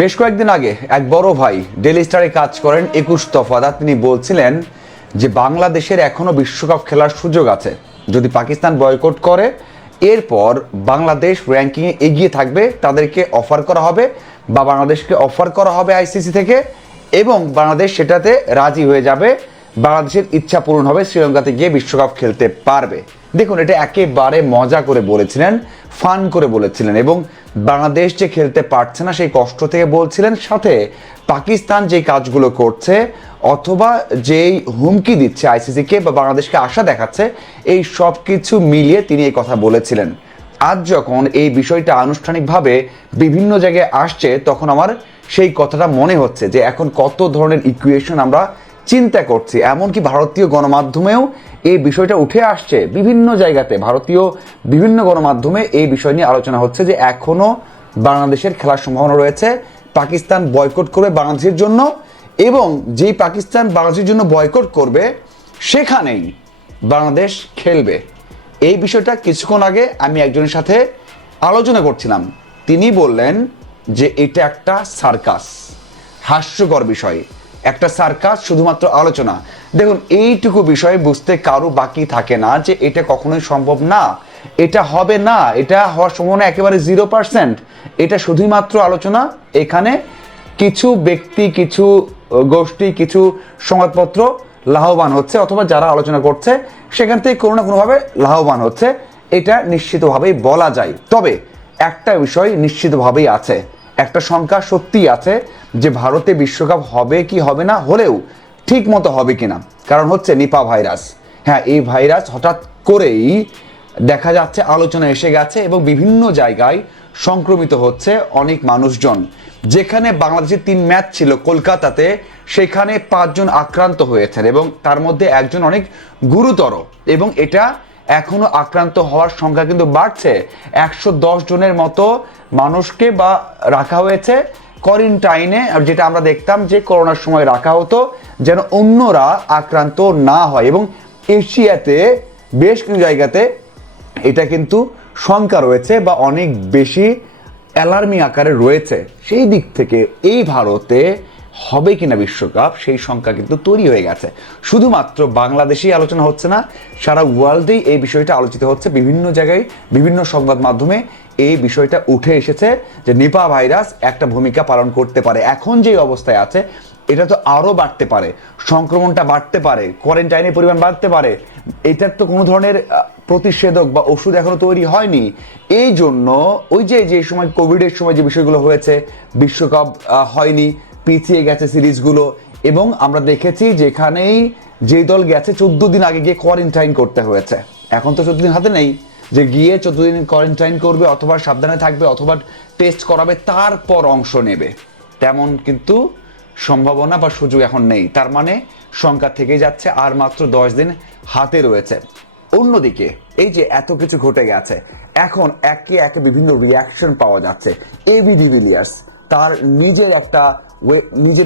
বেশ কয়েকদিন আগে এক বড় ভাই ডেইলি স্টারে কাজ করেন 21 দফা তিনি বলছিলেন যে বাংলাদেশের এখনো বিশ্বকাপ খেলার সুযোগ আছে যদি পাকিস্তান বয়কট করে। এরপর বাংলাদেশ র্যাঙ্কিংয়ে এগিয়ে থাকবে, তাদেরকে অফার করা হবে বা বাংলাদেশকে অফার করা হবে আইসিসি থেকে, এবং বাংলাদেশ সেটাতে রাজি হয়ে যাবে, বাংলাদেশের ইচ্ছা পূরণ হবে, শ্রীলঙ্কাতে গিয়ে বিশ্বকাপ খেলতে পারবে। দেখুন, এটা একেবারে মজা করে বলেছিলেন, ফান করে বলেছিলেন, এবং বাংলাদেশ যে খেলতে পারছে না সেই কষ্ট থেকে বলছিলেন, সাথে পাকিস্তান যে কাজগুলো করছে অথবা যেই হুমকি দিচ্ছে আইসিসিকে বা বাংলাদেশকে আশা দেখাচ্ছে, এই সব কিছু মিলিয়ে তিনি এই কথা বলেছিলেন। আজ যখন এই বিষয়টা আনুষ্ঠানিকভাবে বিভিন্ন জায়গায় আসছে, তখন আমার সেই কথাটা মনে হচ্ছে যে এখন কত ধরনের ইকুয়েশন আমরা চিন্তা করছি। এমনকি ভারতীয় গণমাধ্যমেও এই বিষয়টা উঠে আসছে, বিভিন্ন জায়গাতে ভারতীয় বিভিন্ন গণমাধ্যমে এই বিষয় নিয়ে আলোচনা হচ্ছে যে এখনো বাংলাদেশের খেলার সম্ভাবনা রয়েছে, পাকিস্তান বয়কট করবে বাংলাদেশের জন্য, এবং যেই পাকিস্তান বাংলাদেশের জন্য বয়কট করবে সেখানেই বাংলাদেশ খেলবে। এই বিষয়টা কিছুক্ষণ আগে আমি একজনের সাথে আলোচনা করছিলাম, তিনি বললেন যে এটা একটা সার্কাস, হাস্যকর বিষয়, একটা সার্কাস, শুধুমাত্র আলোচনা। দেখুন, এইটুকু বিষয় বুঝতে কারো বাকি থাকে না যে এটা কখনোই সম্ভব না, এটা হবে না, এটা হওয়ার সম্ভাবনা একেবারে 0%। এটা শুধুমাত্র আলোচনা। এখানে কিছু ব্যক্তি, কিছু গোষ্ঠী, কিছু সংবাদপত্র লাভবান হচ্ছে, অথবা যারা আলোচনা করছে সেখান থেকে কোনো না কোনোভাবে লাভবান হচ্ছে, এটা নিশ্চিতভাবেই বলা যায়। তবে একটা বিষয় নিশ্চিতভাবেই আছে, একটা সংখ্যা সত্যিই আছে, যে ভারতে বিশ্বকাপ হবে কি হবে না, হলেও ঠিক মতো হবে কিনা। কারণ হচ্ছে নিপা ভাইরাস। হ্যাঁ, এই ভাইরাস হঠাৎ করেই দেখা যাচ্ছে আলোচনা এসে গেছে এবং বিভিন্ন জায়গায় সংক্রমিত হচ্ছে অনেক মানুষজন। যেখানে বাংলাদেশের 3 ম্যাচ ছিল কলকাতাতে, সেখানে 5 জন আক্রান্ত হয়েছেন এবং তার মধ্যে একজন অনেক গুরুতর, এবং এটা এখনো আক্রান্ত হওয়ার সংখ্যা কিন্তু বাড়ছে। 110 জনের মতো মানুষকে বা রাখা হয়েছে কোয়ারেন্টাইনে, যেটা আমরা দেখতাম যে করোনার সময় রাখা হতো যেন অন্যরা আক্রান্ত না হয়। এবং এশিয়াতে বেশ কিছু জায়গাতে এটা কিন্তু সংখ্যা রয়েছে বা অনেক বেশি অ্যালার্মিং আকারে রয়েছে। সেই দিক থেকে এই ভারতে হবে কিনা বিশ্বকাপ, সেই সংখ্যা কিন্তু তৈরি হয়ে গেছে। শুধুমাত্র বাংলাদেশেই আলোচনা হচ্ছে না, সারা ওয়ার্ল্ডেই এই বিষয়টা আলোচিত হচ্ছে। বিভিন্ন জায়গায় বিভিন্ন সংবাদ মাধ্যমে এই বিষয়টা উঠে এসেছে যে নিপা ভাইরাস একটা ভূমিকা পালন করতে পারে। এখন যে অবস্থায় আছে এটা তো আরো বাড়তে পারে, সংক্রমণটা বাড়তে পারে, কোয়ারেন্টাইনের পরিমাণ বাড়তে পারে। এটার তো কোনো ধরনের প্রতিষেধক বা ওষুধ এখনো তৈরি হয়নি। এই জন্য ওই যে সময় কোভিডের সময় যে বিষয়গুলো হয়েছে, বিশ্বকাপ হয়নি, পিছিয়ে গেছে সিরিজগুলো, এবং আমরা দেখেছি যেখানেই যে দল গেছে 14 দিন আগে গিয়ে কোয়ারেন্টাইন করতে হয়েছে। এখন তো 14 দিন হাতে নেই যে গিয়ে 14 দিন কোয়ারেন্টাইন করবে, অথবা সাবধানে থাকবে, অথবা টেস্ট করাবে, তারপর অংশ নেবে। তেমন কিন্তু সম্ভাবনা বা সুযোগ এখন নেই। তার মানে সংখ্যা থেকে যাচ্ছে, আর মাত্র 10 দিন হাতে রয়েছে। অন্যদিকে এই যে এত কিছু ঘটে গেছে, এখন একে একে বিভিন্ন রিয়াকশন পাওয়া যাচ্ছে। এবি ডিভিলিয়ার্স তার নিজের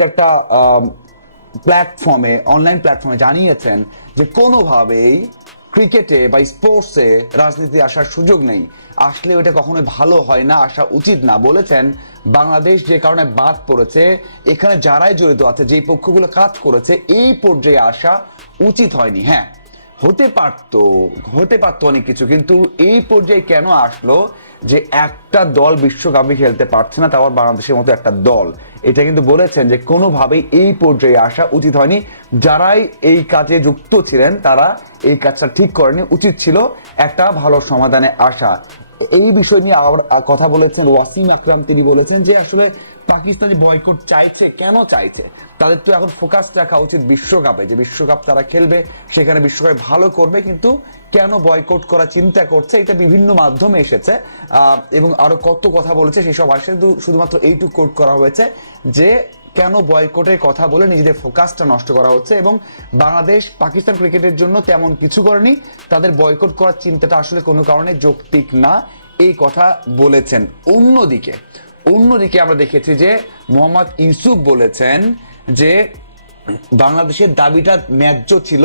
একটা প্ল্যাটফর্মে, অনলাইন প্ল্যাটফর্মে জানিয়েছেন যে কোনোভাবেই ক্রিকেটে বা স্পোর্টসে রাজনীতি আসার সুযোগ নেই, আসলে ওটা কখনোই ভালো হয় না, আসা উচিত না। বলেছেন বাংলাদেশ যে কারণে বাদ পড়েছে, এখানে যারাই জড়িত আছে, যেই পক্ষগুলো কাজ করেছে, এই পর্যায়ে আসা উচিত হয়নি। হ্যাঁ, হতে পারতো অনেক কিছু, কিন্তু এই পর্যায়ে কেন আসলো যে একটা দল বিশ্বকাপে খেলতে পারছে না, তাও বাংলাদেশের মতো একটা দল? এটা কিন্তু বলেছেন যে কোনোভাবেই এই পর্যায়ে আসা উচিত হয়নি। যারাই এই কাজে যুক্ত ছিলেন তারা এই কাজটা ঠিক করেনি, উচিত ছিল একটা ভালো সমাধানে আসা। এই বিষয় নিয়ে আবার কথা বলেছেন ওয়াসিম আকরাম। তিনি বলেছেন যে আসলে পাকিস্তানি বয়কট চাইছে, কেন চাইছে? তাদের তো এখন ফোকাস রাখা উচিত বিশ্বকাপে, যে বিশ্বকাপ তারা খেলবে, সেখানে বিশ্বকাপে ভালো করবে, কিন্তু কেন বয়কট করা চিন্তা করছে, এটা বিভিন্ন মাধ্যমে এসেছে এবং আরো কত কথা বলেছে সেসব আসে। শুধুমাত্র এইটুকু কোট করা হয়েছে যে কেন বয়কটের কথা বলে নিজেদের ফোকাসটা নষ্ট করা হচ্ছে, এবং বাংলাদেশ পাকিস্তান ক্রিকেটের জন্য তেমন কিছু করেনি, তাদের বয়কট করার চিন্তাটা আসলে কোনো কারণে যৌক্তিক না, এই কথা বলেছেন। অন্যদিকে আমরা দেখেছি যে মোহাম্মদ ইউসুফ বলেছেন যে বাংলাদেশের দাবিটা ন্যায্য ছিল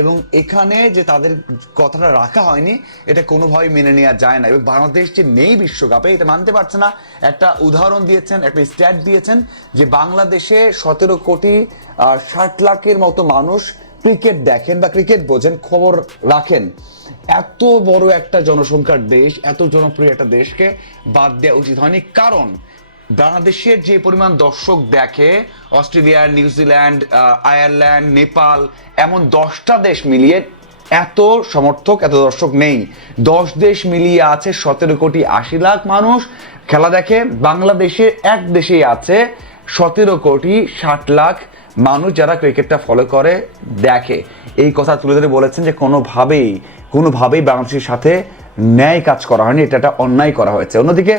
এবং এখানে যে তাদের কথাটা রাখা হয়নি এটা কোনোভাবেই মেনে নেওয়া যায় না। এবং বাংলাদেশ যে নেই বিশ্বকাপে এটা মানতে পারছে না। একটা উদাহরণ দিয়েছেন, একটা স্ট্যাট দিয়েছেন যে বাংলাদেশে 17,60,00,000-এর মতো মানুষ ক্রিকেট দেখেন বা ক্রিকেট বোঝেন, খবর রাখেন। এত বড় একটা জনসংখ্যার দেশ, এত জনপ্রিয় একটা দেশকে বাদ দেওয়া উচিত হয়নি। কারণ বাংলাদেশের যে পরিমাণ দর্শক দেখে, অস্ট্রেলিয়া, নিউজিল্যান্ড, আয়ারল্যান্ড, নেপাল, এমন 10টা দেশ মিলিয়ে এত সমর্থক, এত দর্শক নেই। 10 দেশ মিলিয়ে আছে 17,80,00,000 মানুষ খেলা দেখে। বাংলাদেশের এক দেশেই আছে 17,60,00,000 মানুষ যারা ক্রিকেটটা ফলো করে, দেখে। এই কথা তুলে ধরে বলেছেন যে কোনোভাবেই বাংলাদেশের সাথে ন্যায় কাজ করা হয়নি, এটা একটা অন্যায় করা হয়েছে। অন্যদিকে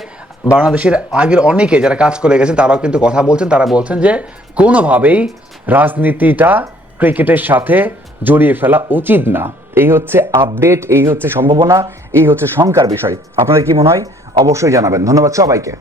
বাংলাদেশের আগের অনেকে যারা কাজ করে গেছেন তারাও কিন্তু কথা বলছেন, তারা বলছেন যে কোনোভাবেই রাজনীতিটা ক্রিকেটের সাথে জড়িয়ে ফেলা উচিত না। এই হচ্ছে আপডেট, এই হচ্ছে সম্ভাবনা, এই হচ্ছে শঙ্কার বিষয়। আপনাদের কি মনে হয় অবশ্যই জানাবেন। ধন্যবাদ সবাইকে।